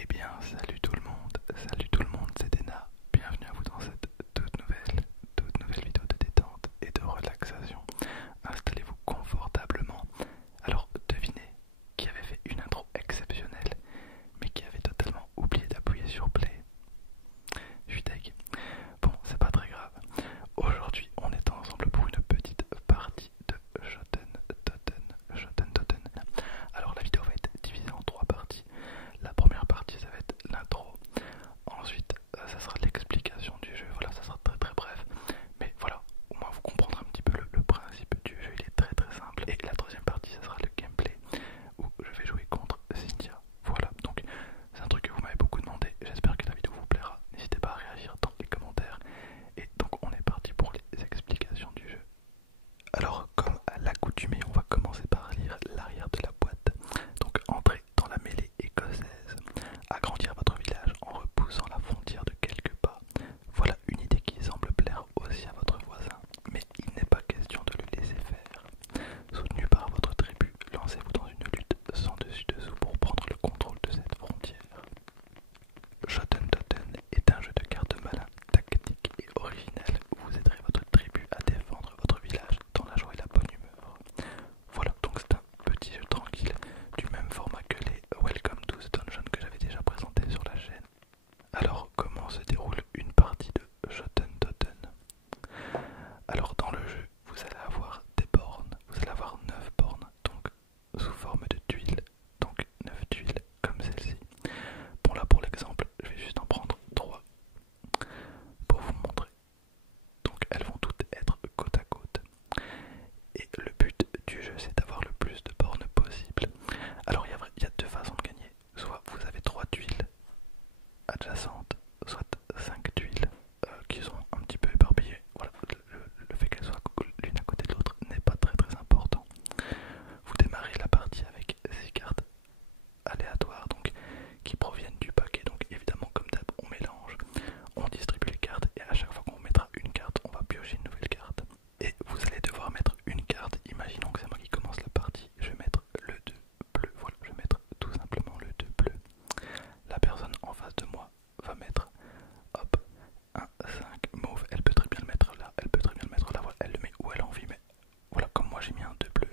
Eh bien, salut tout le monde, c'est Dena. Bienvenue à vous dans cette toute nouvelle vidéo de détente et de relaxation. Installez-vous confortablement. Alors, devinez qui avait fait une intro exceptionnelle, mais qui avait totalement oublié d'appuyer sur play. Je suis deg. Bon, c'est pas très grave. Aujourd'hui, on est ensemble pour une petite partie de Shoten Toten. Alors, la vidéo va être divisée en trois parties. La première partie, ça va être l'intro. Ensuite, ça sera l'explication du jeu. Voilà, ça sera très bref. Mais voilà, au moins vous comprendrez un petit peu le principe du jeu. Il est très simple. Et la troisième partie, ça sera le gameplay où je vais jouer contre Cynthia. Voilà, donc c'est un truc que vous m'avez beaucoup demandé. J'espère que la vidéo vous plaira. N'hésitez pas à réagir dans les commentaires. Et donc, on est parti pour les explications du jeu. Alors, comme à l'accoutumée, on va commencer par lire l'arrière de la boîte. Donc, entrez dans la mêlée écossaise. Agrandir votre village en repoussant la frontière de quelques pas. Voilà une idée qui semble plaire aussi à votre voisin, mais il n'est pas question de le laisser faire. Soutenu par votre tribu, lancez-vous dans une lutte sans dessus-dessous pour prendre le contrôle de cette frontière. Shoten Toten est un jeu de cartes malin, tactique et original où vous aiderez votre tribu à défendre votre village dans la joie et la bonne humeur. Voilà, donc c'est un petit jeu tranquille du même format que les Welcome to the Dungeon que j'avais déjà présenté sur la chaîne. Alors, comment se déroule une partie de Shoten Toten? Alors, dans le jeu, vous allez avoir des bornes, vous allez avoir 9 bornes, donc sous forme de tuiles, donc 9 tuiles comme celle-ci. Bon, là pour l'exemple, je vais juste en prendre 3 pour vous montrer. Donc, elles vont toutes être côte à côte. Et le but du jeu, c'est d'avoir le plus de bornes possible. Alors, il y a deux façons de gagner. Soit vous avez 3 tuiles adjacentes, soit 5 tuiles qui sont un petit peu éparpillées. Voilà, le fait qu'elles soient l'une à côté de l'autre n'est pas très important. Vous démarrez la partie avec 6 cartes aléatoires donc qui proviennent du paquet. Donc évidemment, comme d'hab, on mélange, on distribue les cartes et à chaque fois qu'on mettra une carte, on va piocher une nouvelle carte. Et vous allez devoir mettre une carte. Imaginons que c'est moi qui commence la partie, je vais mettre le 2 bleu. Voilà, je vais mettre tout simplement le 2 bleu. La personne en face de moi va mettre, hop, un 5 mauve. Elle peut très bien le mettre là, elle peut très bien le mettre là. Voilà, elle le met où elle a envie, mais voilà, comme moi j'ai mis un 2 bleu,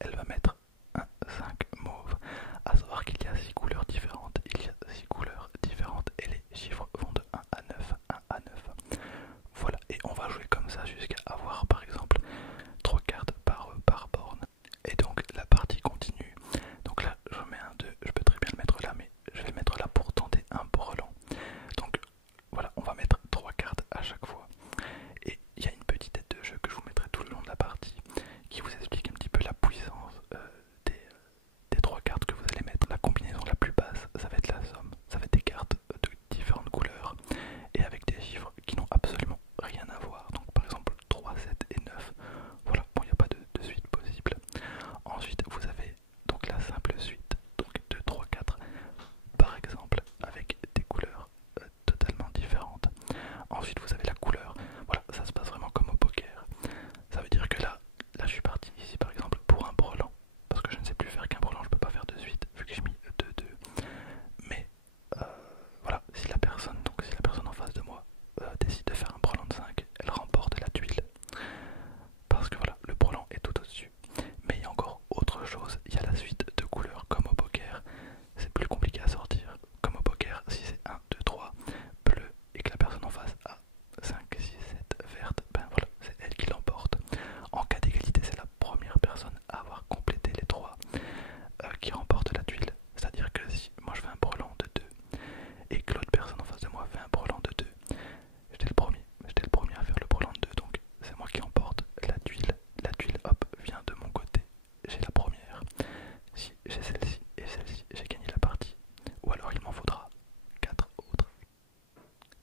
elle va mettre un 5 mauve. À savoir qu'il y a 6 couleurs différentes, et les chiffres vont de 1 à 9, 1 à 9. Voilà, et on va jouer comme ça jusqu'à avoir par exemple 3 cartes par borne. Et donc la partie continue. Donc là je mets un 2, je peux très bien le mettre là, mais je vais le mettre là pour tenter un brelan. Donc voilà, on va mettre 3 cartes à chaque fois. Et il y a une petite tête de jeu que je vous mettrai tout le long de la partie qui vous explique un petit peu la puissance des 3 cartes que vous allez mettre. La combinaison la plus basse, ça va être la somme. Ça va être des cartes de différentes couleurs et avec des chiffres qui n'ont absolument rien à voir. Donc par exemple 3, 7 et 9. Voilà, bon, il n'y a pas de suite possible. Ensuite, vous avez donc la simple suite, donc 2, 3, 4 par exemple, avec des couleurs totalement différentes. Ensuite, vous avez la couleur. Voilà, ça se passe vraiment comme au poker. Ça veut dire que là je suis parti ici par exemple pour un brelan. Parce que je ne sais plus faire qu'un brelan, je peux pas faire de suite vu que j'ai mis 2-2. Mais voilà, si la personne en face de moi décide de faire un brelan de 5, elle remporte la tuile. Parce que voilà, le brelan est tout au-dessus. Mais il y a encore autre chose, il y a la suite de couleurs comme au poker. C'est plus compliqué à sortir. Comme au poker, si c'est 1, 2, 3 bleu et que la personne en face a 5, 6, 7 verte, ben voilà, c'est elle qui l'emporte. En cas d'égalité, c'est la première personne à avoir complété les 3 qui remporte la tuile. C'est-à-dire que si moi je fais un brelan de 2 et que l'autre personne en face de moi fait un brelan de 2, j'étais le premier à faire le brelan de 2, donc c'est moi qui emporte la tuile. La tuile, hop, vient de mon côté. J'ai la première. Si j'ai celle-ci et celle-ci, j'ai gagné la partie. Ou alors il m'en faudra 4 autres.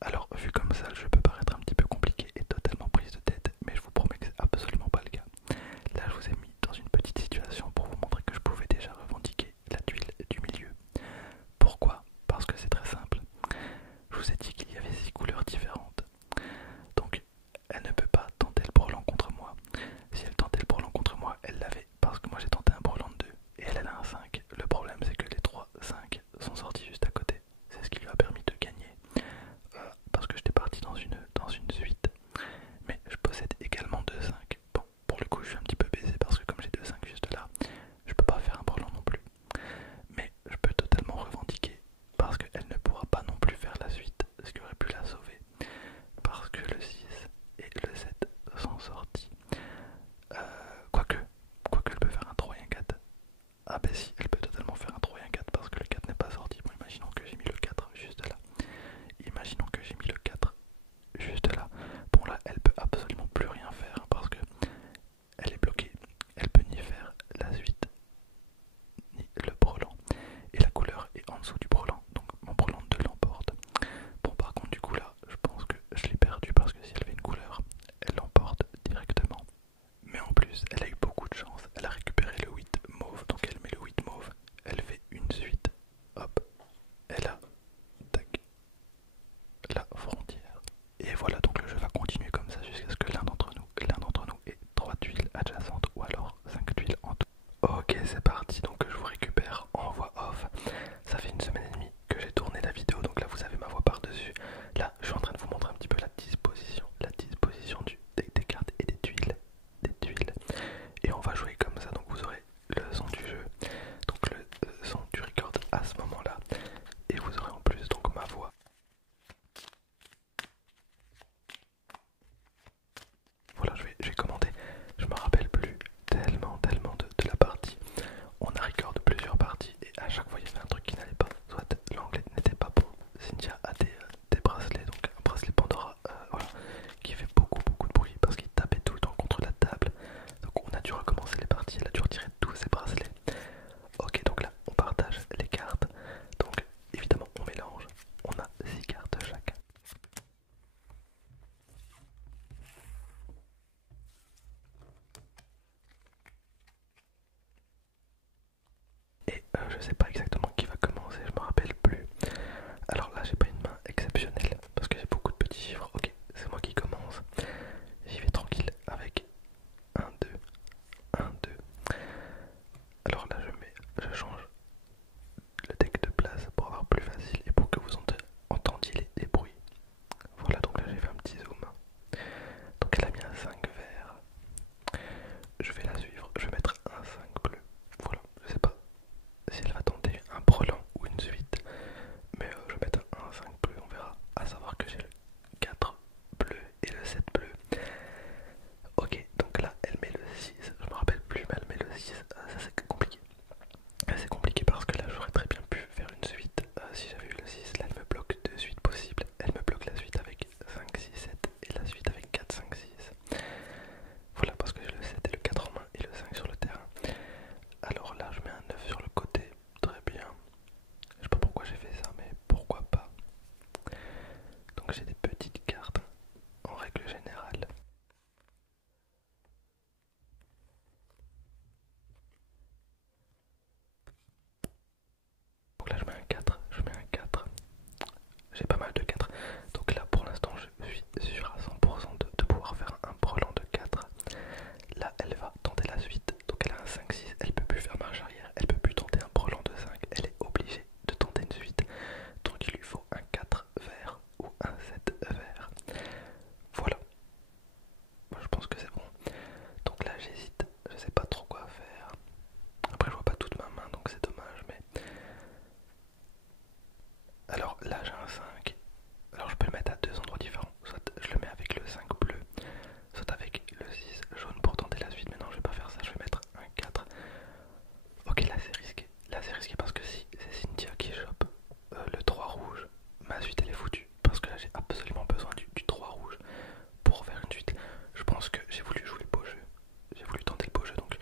Alors vu comme ça, le jeu peut paraître un petit peu compliqué et totalement prise de tête, mais je vous promets que c'est absolument pas le cas. Là je vous ai mis dans une petite situation pour vous montrer que je pouvais déjà revendiquer la tuile du milieu. Pourquoi? Parce que c'est très simple. Je vous ai dit qu'il y avait 6 couleurs différentes. Donc elle ne peut pas tenter le brelan contre moi. Si elle tentait le brelan contre moi, elle l'avait parce que moi j'ai tenté un brelan de 2 et elle a un 5. Le problème c'est que les 3, 5 sont sortis juste à côté. voilà, donc le jeu va continuer comme ça jusqu'à ce que l'un d'entre nous ait 3 tuiles adjacentes ou alors 5 tuiles en tout. Ok, c'est parti, donc je vous récupère en voix off. Ça fait une semaine et demie que j'ai tourné la vidéo, donc là vous avez ma voix par-dessus. Là, je suis en train de vous montrer un petit peu la disposition des cartes et des tuiles. Et on va jouer comme ça, donc vous aurez le son du jeu, donc le son du record à ce moment-là. Et vous aurez en plus donc ma voix. Voilà, je vais commenter. Je me rappelle plus tellement de la partie. On a record plusieurs parties et à chaque fois il y avait un truc qui n'allait pas. Soit l'anglais n'était pas bon. Cynthia a des bracelets, donc un bracelet Pandora, voilà, qui fait beaucoup de bruit parce qu'il tapait tout le temps contre la table. Donc on a dû recommencer les parties. Elle a dû retirer tous ses bracelets. Ok, donc là on partage les cartes. Donc évidemment on mélange. On a 6 cartes chacun. Et je sais pas exactement qui va commencer, je me rappelle plus. Alors là j'ai pas une main exceptionnelle parce que j'ai beaucoup de petits chiffres. Ok, c'est moi qui commence. J'y vais tranquille avec 1, 2, 1, 2. Alors là je change le deck de place pour avoir plus facile et pour que vous entendiez les bruits. Voilà, donc là j'ai fait un petit zoom. Donc elle a mis un 5 vert. Je vais la suivre, je vais mettre un 5 bleu. Voilà, je sais pas si elle va tenter un brelan ou une suite, mais je vais mettre un 5 bleu, on verra. À savoir que j'ai le 4 bleu et le 7 bleu. Ok, donc là elle met le 6, je me rappelle plus, mais elle met le 6, ça c'est compliqué. C'est compliqué parce que là j'aurais très bien pu faire une suite. Si j'avais eu le 6, là elle me bloque 2 suites possibles. Elle me bloque la suite avec 5, 6, 7 et la suite avec 4, 5, 6. Voilà, parce que j'ai le 7 et le 4 en main et le 5 sur le terrain. Alors là je mets un 9 sur le côté, très bien. Je sais pas pourquoi j'ai fait ça, mais pourquoi pas. Donc j'ai des petites cartes en règle générale. Donc là je mets un 4, j'ai pas mal de 4. Donc là pour l'instant je suis sûr à 100% de pouvoir faire un brelan de 4. Là elle va tenter la suite. Donc elle a un 5-6, elle peut plus faire marche arrière, elle peut plus tenter un brelan de 5. Elle est obligée de tenter une suite. Donc il lui faut un 4 vert ou un 7 vert. Voilà, moi je pense que c'est bon. Donc là j'hésite, je sais pas trop quoi faire. Après je vois pas toute ma main donc c'est dommage, mais alors là j'ai un 5. Alors je peux le mettre à deux endroits différents. Soit je le mets avec le 5 bleu, soit avec le 6 jaune pour tenter la suite. Mais non, je vais pas faire ça, je vais mettre un 4. Ok, là c'est risqué. Là c'est risqué parce que si c'est Cynthia qui chope le 3 rouge, ma suite elle est foutue. Parce que là j'ai absolument besoin du 3 rouge pour faire une suite. Je pense que j'ai voulu jouer le beau jeu. J'ai voulu tenter le beau jeu, donc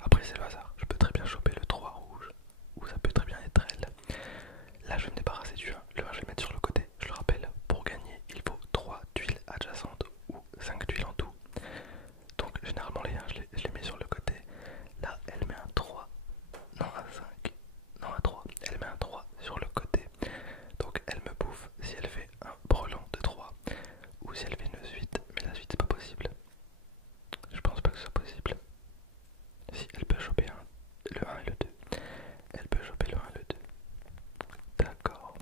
après c'est le hasard. Je peux très bien choper le 3 rouge, ou ça peut très bien être elle. Là je vais me débarrasser du 1. Le 1 je vais le mettre sur le côté. Je le rappelle, pour gagner il faut 3 tuiles adjacentes ou 5 tuiles en tout. Donc généralement les 1 je les mets sur le côté. Là elle met un 3, non un 5, non un 3. Elle met un 3 sur le côté. Donc elle me bouffe si elle fait un brelan de 3 ou si elle fait une suite. Mais la suite c'est pas possible. Je pense pas que ce soit possible. Si elle peut choper le 1 et le 2. Elle peut choper le 1 et le 2. D'accord.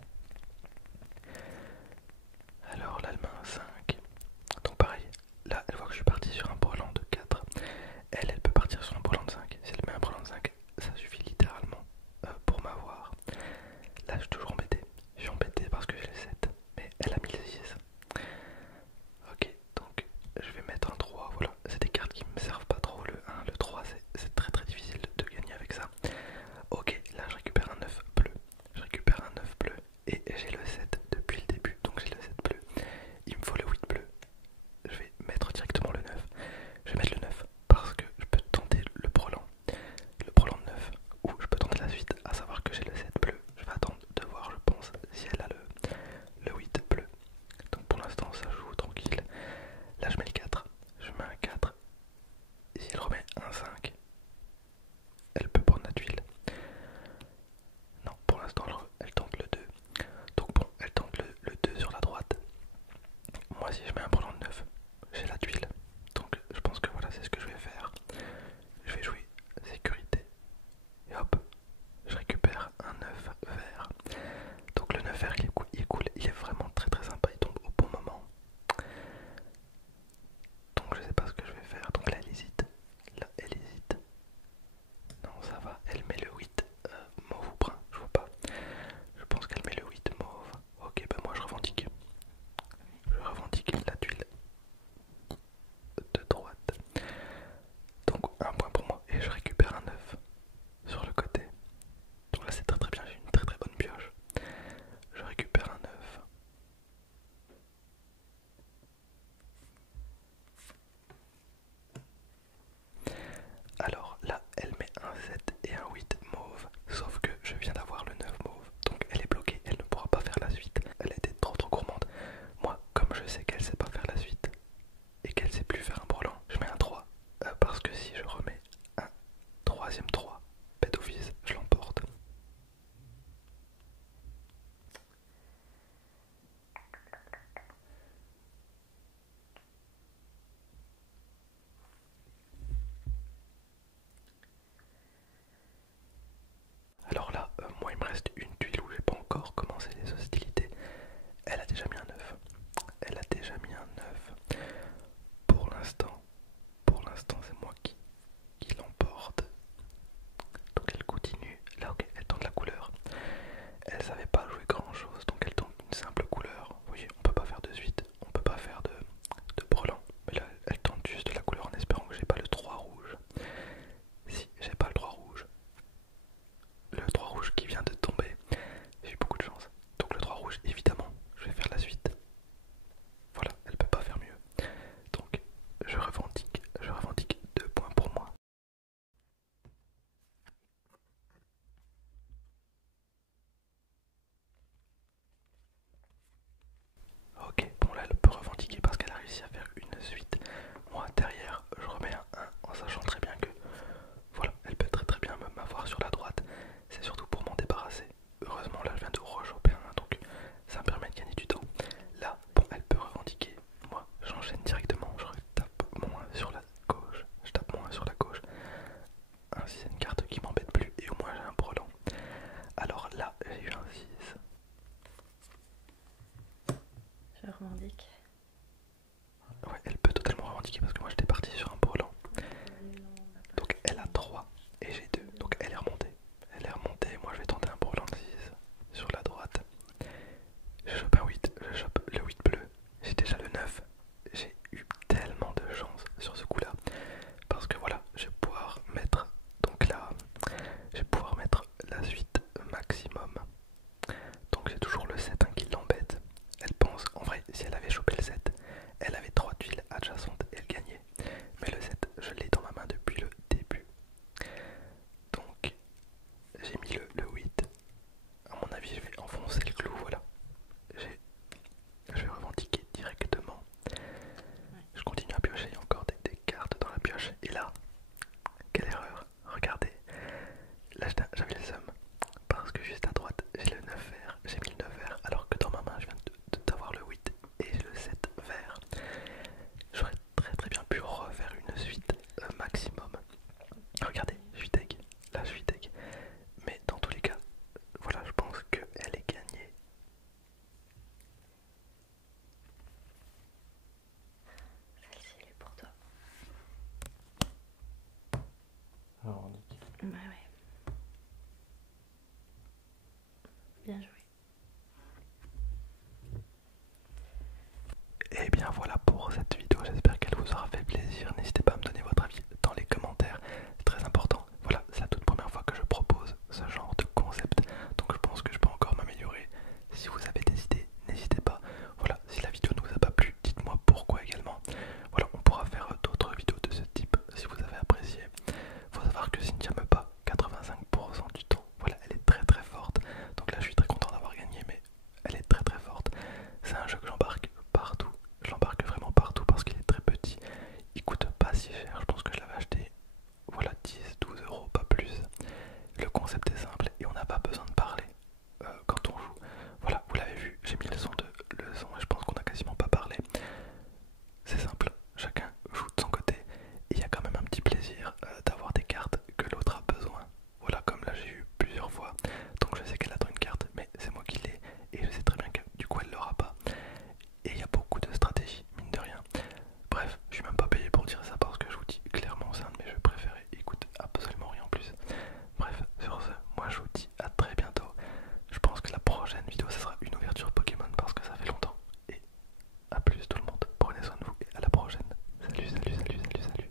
fer il est cool, il est vraiment très très sympa, il tombe au bon moment. Donc je sais pas ce que je vais faire, donc là elle hésite, non ça va, elle met le 8 mauve ou brun, je vois pas, je pense qu'elle met le 8 mauve. Ok ben moi je revendique la tuile de droite, donc un point pour moi et je récupère un 9 sur le côté. Donc là c'est très très bien, j'ai une très très bonne pioche, je récupère un 9. Alors là, elle met un 7 et un 8 mauve, sauf que je viens d'avoir le 9 mauve, donc elle est bloquée, elle ne pourra pas faire la suite. Elle a été trop gourmande. Moi, comme je sais qu'elle sait pas faire la suite et qu'elle sait plus faire un brelan, je mets un 3, parce que si je remets un troisième 3, bête d'office, je l'emporte. Alors là, moi il me reste une tuile où j'ai pas encore commencé les hostilités. Elle a déjà mis un 9. Elle a déjà mis un 9. Pour l'instant c'est moi qui l'emporte. Donc elle continue. Là ok, elle tente la couleur. Elle savait pas jouer grand chose, donc elle tente une simple couleur. Vous voyez, on peut pas faire de suite, on peut pas faire de brelan. Mais là elle tente juste la couleur en espérant que j'ai pas le 3 rouge. Si j'ai pas le 3 rouge qui vient de tomber, j'ai eu beaucoup de chance. Donc le 3 rouge, évidemment, je vais faire la suite. Voilà, elle peut pas faire mieux. Donc je revendique 2 points pour moi. Ok, bon là elle peut revendiquer parce qu'elle a réussi à faire une suite. Moi derrière, je remets un 1 en sachant très bien que voilà, elle peut très très bien m'avoir sur la droite. C'est surtout pour m'en débarrasser. Heureusement là je viens de rechoper un 1, donc ça me permet de gagner du temps. Là, bon, elle peut revendiquer. Moi, j'enchaîne directement, je tape mon 1 sur la gauche. Je tape mon 1 sur la gauche. Ainsi c'est une carte qui m'embête plus et au moins j'ai un brelan. Alors là, j'ai eu un 6. Je revendique. Ouais, elle peut totalement revendiquer parce que moi j'étais parti sur un brelan. Donc elle a 3 et j'ai 2. Donc elle est remontée. Elle est remontée, moi je vais tenter un brelan de 6 sur la droite. Je chope un 8, je chope le 8 bleu. J'ai déjà le 9. J'ai eu tellement de chance sur ce coup là. Parce que voilà, je vais pouvoir mettre donc là, je vais pouvoir mettre la suite maximum. Donc j'ai toujours